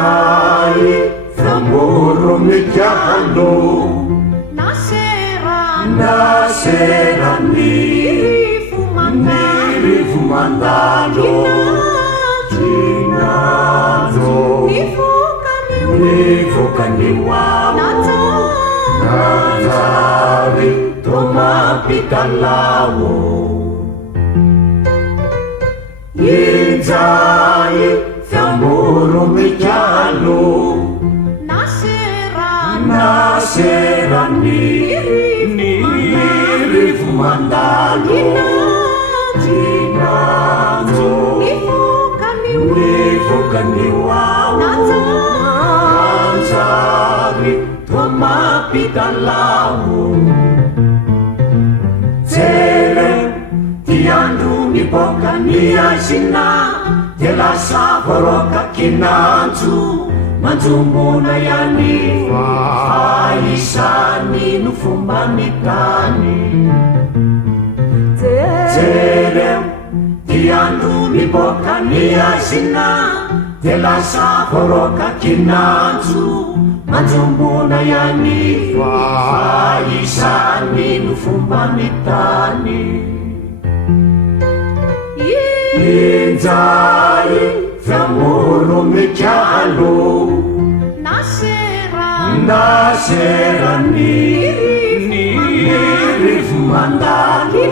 inzay famoro mikialo naserany nirivo mandalo kinanjo nivokaniwao nanjary tomampikalao inzay famoro mikialo naserany nirivo mandalo kinanjo nivokaniwao nanjary tomampikalao jere ty andro miboaka ny azina de lasa voroka kinanjo manjombona ihany fa isany no fomba ny tany jereo ty andro miboaka ny azina de lasa voroka kinanjo manjombona ihany fa isany no fomba ny tany inzay famoro mikialo naserany nirivo mandalo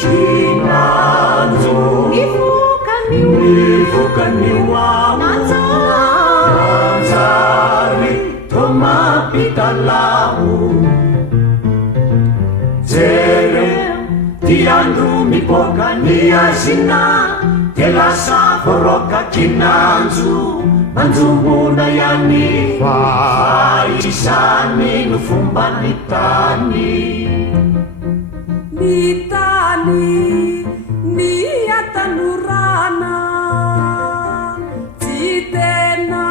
kinanjo nivokaniwao nanjary tomampikalao jere ty andro miboaka ny azina de lasa voroka kinanjo manjombona ihany fa isany no fomba ny tany ny atanorana tsy tena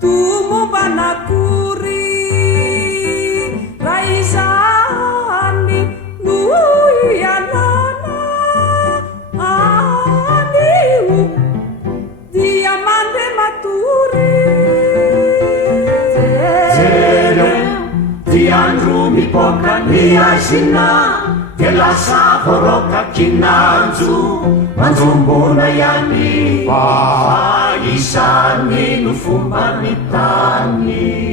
tomombanakory raha izany no ialana anio dia mande matory jere ty andro miboaka ny azina de lasa voroka kinanjo manjombona ihany fa isany no fomba ny tany